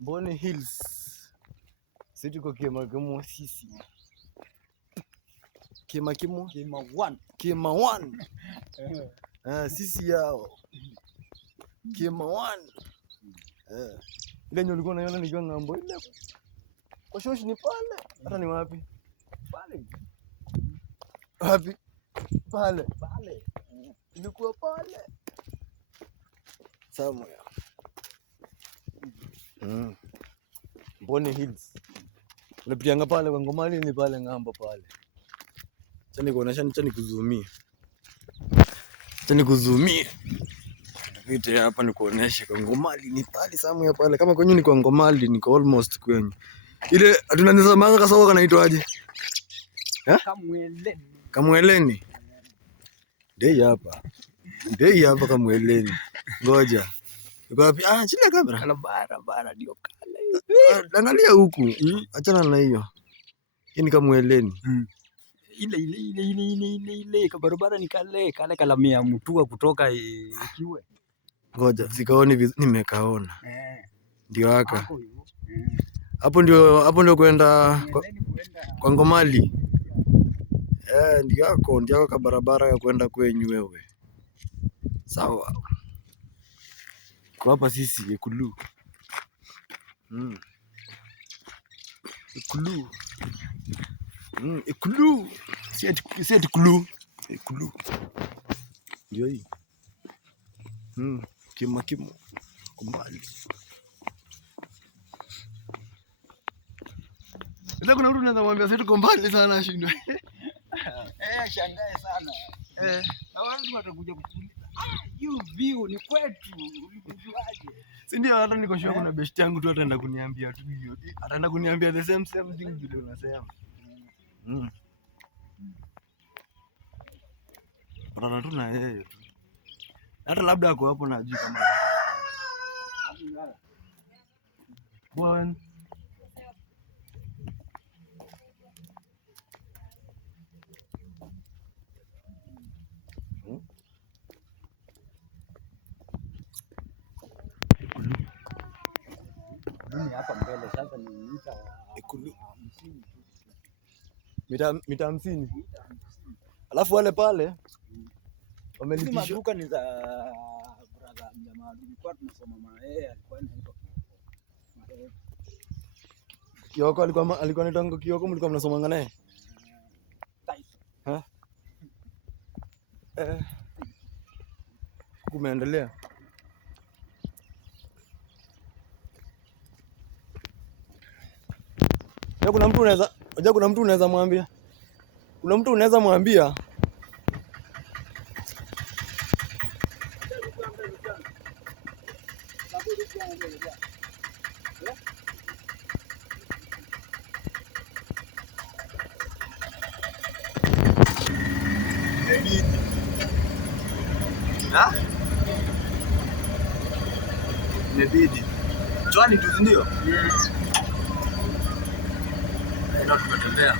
Mboni Hills. Sisi tuko Kema sisi. Kema 1. Sisi yao. Kema 1. Ile nyo ulikuwa unaiona nikiwa ng'ambo ile. Kwa shoshi ni pale. Hata ni wapi? Pale. Wapi? Pale. Ilikuwa pale. Somewhere. Mboni Hills. Unapitianga pale kwa Ngomali ni pale ng'ambo pale. Acha nikuonesha, acha nikuzumie. Nipite hapa nikuoneshe kwa Ngomali ni pale somewhere pale. Kama kwenye ni kwa Ngomali niko almost kwenye. Ile tunanisa manga kasawa kanaitwaje? Kamweleni. Dei hapa Kamweleni. Ngoja. Uko wapi? Chini ya kamera. Kana bara ndio kale. Angalia huku. Achana na hiyo. Hii ni Kamweleni. Ile barabara ni kale kalamia mtua kutoka Kiwe. Ngoja, sikaoni nimekaona. Ndio haka. Hapo ndio kwenda kwa Ngomali. Ndio hako ka barabara ya kwenda kwenyu wewe. Sawa. Kwa hapa sisi Ikulu. Ikulu. Si Ikulu. Ikulu. Ndio hii. Kema Ngomali. Ndio kuna mtu anaweza mwambia sisi tuko mbali sana ashindwe. Shangae sana. Na watu watakuja kukuuliza. You view ni kwetu. Ulijuaje? Si ndio, hata niko sure kuna best yangu tu ataenda kuniambia tu hiyo. Ataenda kuniambia the same thing vile unasema. Patana tu na yeye tu. Hata labda ako hapo na ajui kama. Bwana. Hapa mbele sasa ni mita Ikulu. Mita 50. Alafu wale pale wamelipisha. Maduka ni za brother jamaa alikuwa tunasoma alikuwa anaitwa Kioko. Alikuwa anaitwa Kioko, mlikuwa mnasomanga naye? Kumeendelea. Kuna mtu unaweza mwambia. Kuna mtu unaweza mwambia. Imebidi. Joani tu ndio. Ndio tumetembea.